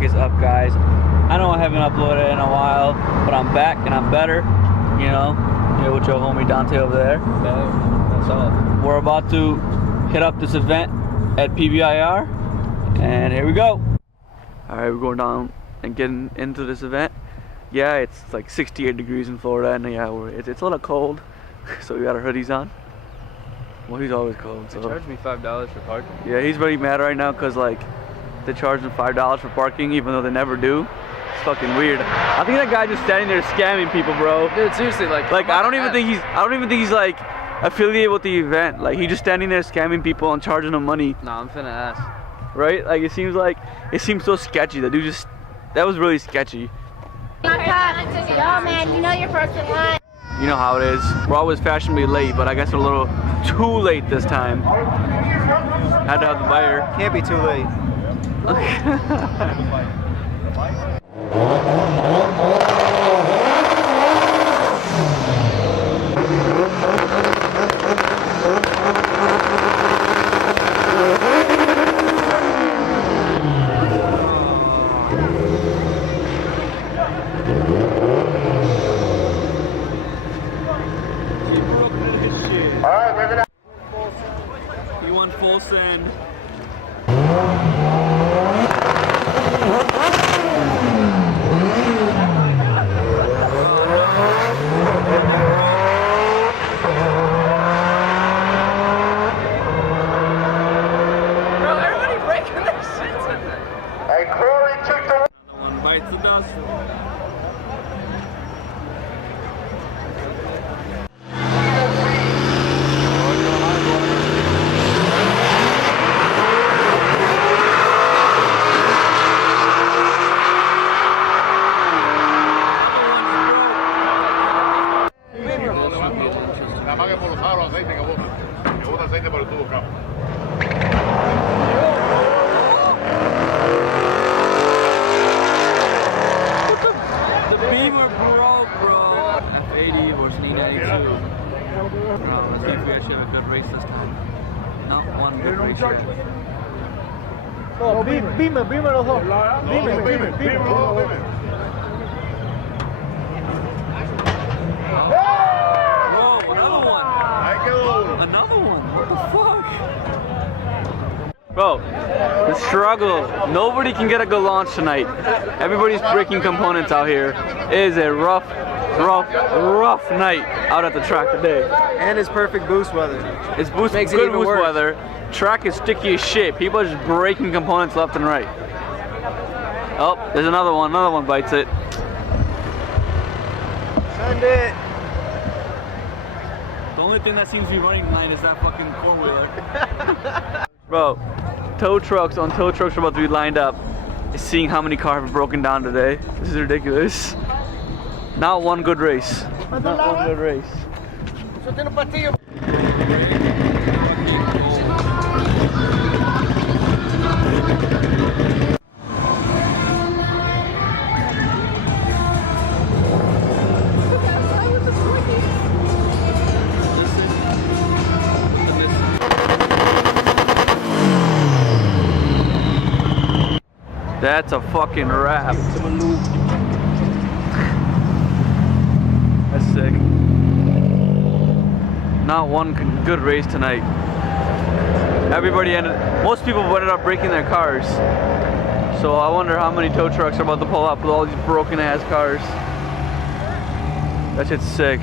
What is up, guys? I know I haven't uploaded in a while, but I'm back and I'm better. You know, here with your homie Dante over there. That's all. We're about to hit up this event at PBIR, and here we go. All right, we're going down and getting into this event. Yeah, it's like 68 degrees in Florida, and yeah, it's a little cold, so we got our hoodies on. Well, he's always cold. So They charged me $5 for parking. yeah, he's really mad right now because like they charge him $5 for parking, even though they never do. It's fucking weird. I think that guy just standing there scamming people, bro. Dude, seriously, like I don't even think he's like affiliated with the event. Like, he's just standing there scamming people and charging them money. Nah, I'm finna ask. Right? Like, it seems so sketchy. That dude that was really sketchy. Yo, man, you know you're first in line. You know how it is. We're always fashionably late, but I guess we're a little too late this time. Had to have the buyer. Can't be too late. You want full send. Bro, everybody breaking their shit today. Hey, Corey took the... One bites the dust. La pague por los aros, aceite que bota. Que bota aceite por el tubo, capo. The Beamer broke, bro. F80 versus E92. Let's see if we actually have a good race this time. Not one good race yet. No, Beamer los dos. Beamer. Whoa, another one. Ahí quedó. Another one. What the fuck? Bro, the struggle. Nobody can get a good launch tonight. Everybody's breaking components out here. It is a rough night out at the track today. And it's perfect boost weather. It's Makes it good even boost worse. weather. Track is sticky as shit. People are just breaking components left and right. Oh, there's another one. Another one bites it. Send it. The only thing that seems to be running tonight is that fucking four-wheeler. Bro, tow trucks on tow trucks are about to be lined up. Seeing how many cars have broken down today. This is ridiculous. Not one good race. Not one good race. That's a fucking wrap. That's sick. Not one good race tonight. Most people ended up breaking their cars. So I wonder how many tow trucks are about to pull up with all these broken ass cars. That shit's sick.